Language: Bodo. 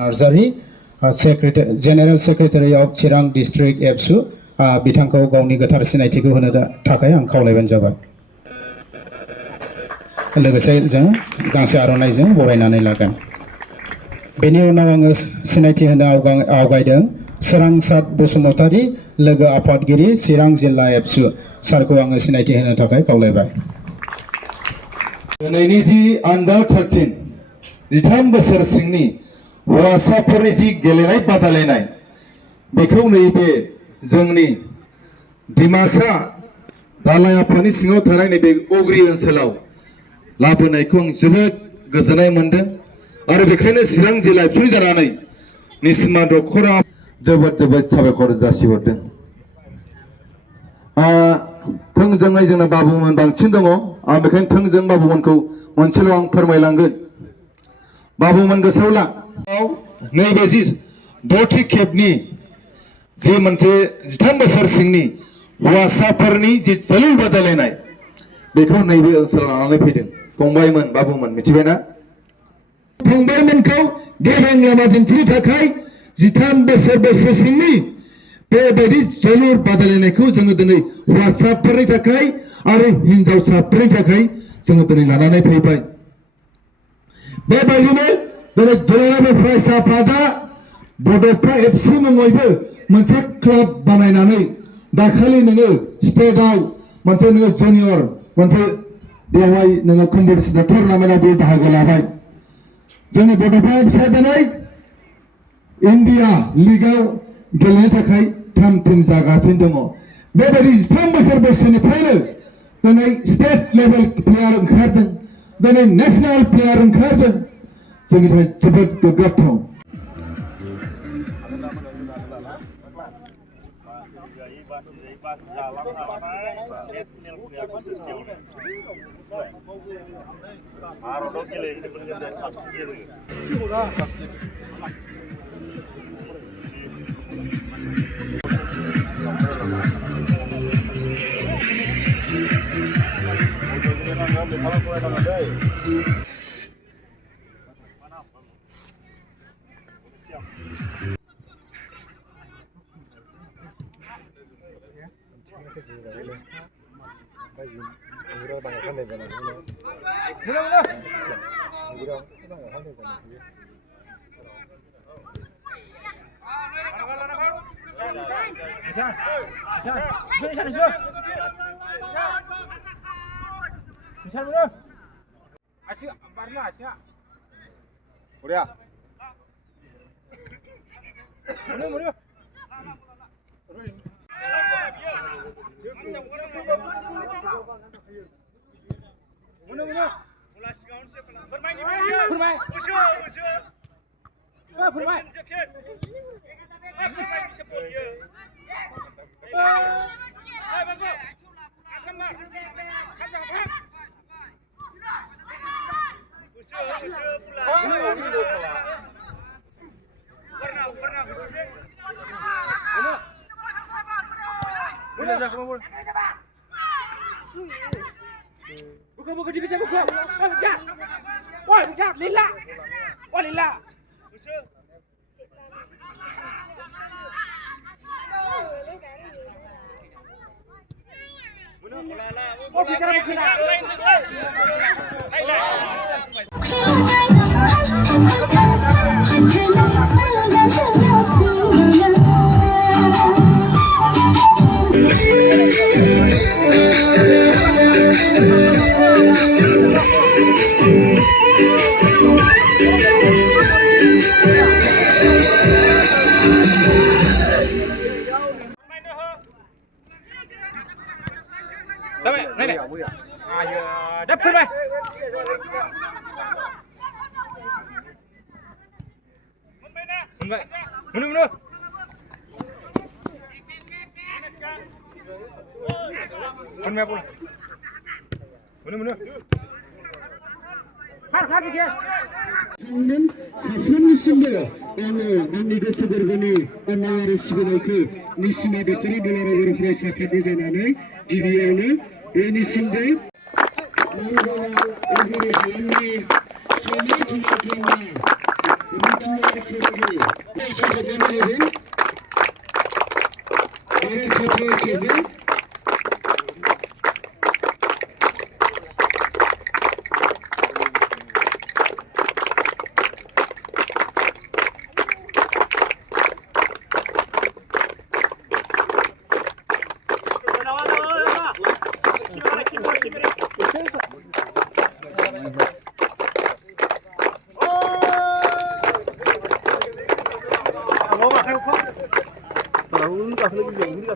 Narzary general secretary of Chirang district एबसु बिथांखौ गावनि गोथार सिनायथिखौ होनो थाखाय आं खावलायबानो जाबाय। लोगोसे जों गांसे आर'नाइजों बरायनानै लागोन। बेनि उनाव आङो सिनायथि होनो आवगायदों सोरांसार बसुमतारी लोगो आफादगिरि चिरां जिल्ला एबसु सारखौ आङो सिनायथि होनो थाखाय खावलायबाय। दिनैनि जि आन्डार 13 13 बोसोर सिंनि हौवासाफोरनि जि गेलेनाय बादायलायनाय बेखौ नैबे जोंनि डिमासा दालाइ आफादनि सिङाव थानाय नैबे उग्रि ओनसोलाव लाबोनायखौ आं जोबोद गोजोननाय मोनदों आरो बेखायनो चिरां जिल्ला एबसुनि जानानै निसिमा दखरा जोबोद साबायखर जासिहरदों। थोंजोङै जोंना बाबुमोन बांसिन दङ आं बेखायनो थोंजों बाबुमोनखौ मोनसेल' आं फोरमायलांगोन। बाबुमोन गोसोआव ला नैबे जि 6थि खेबनि जि मोनसे 13 बोसोर सिंनि हौवासाफोरनि जि जोलुर बादायलायनाय बेखौ नैबे ओनसोलाव लानानै फैदों फंबायमोन बाबुमोन मिथिबायना? फंबायमोनखौ गेबें लामा दिन्थिनो थाखाय 13 बोसोर सिंनि बेबायदि जोलुर बादायलायनायखौ जोङो दिनै हौवासाफोरनि थाखाय आरो हिनजावसाफोरनि थाखाय जोङो दिनै लानानै फैबाय। बेबायदिनो दिनै दुलाराय फरायसा आफादा बड'फा एफसि मुङैबो मोनसे क्लाब बानायनानै दाखालि नोङो स्टेटआव मोनसे नोङो जुनियर मोनसे बेवहाय नोङो कम्पिटिसन टुर्नामेन्टआव बे बाहागो लाबाय। जोंनि बड'फा एफसिआ दिनै इन्डिया लिगाव गेलेनो थाखाय थाम थिम जागासिनो दङ। बेबायदि 13 बोसोर बैसोनिफ्रायनो दिनै स्टेट लेभेल प्लेयार ओंखारदों, दिनै नेशनेल प्लेयार ओंखारदों, जोंनि थाखाय जोबोद गोग्गाथाव। साफ्रोमनिसिमबो आङो आंनि गोसो गोरबोनि अननाय आरो सिबिनायखौ निसिमा दखरा दुलाराय बर' फरायसा आफादनि जानानै गिबियावनो बयनिसिमबो मान गोनां उगुरि हालामनि सैमा 우리가 그러는데 우리가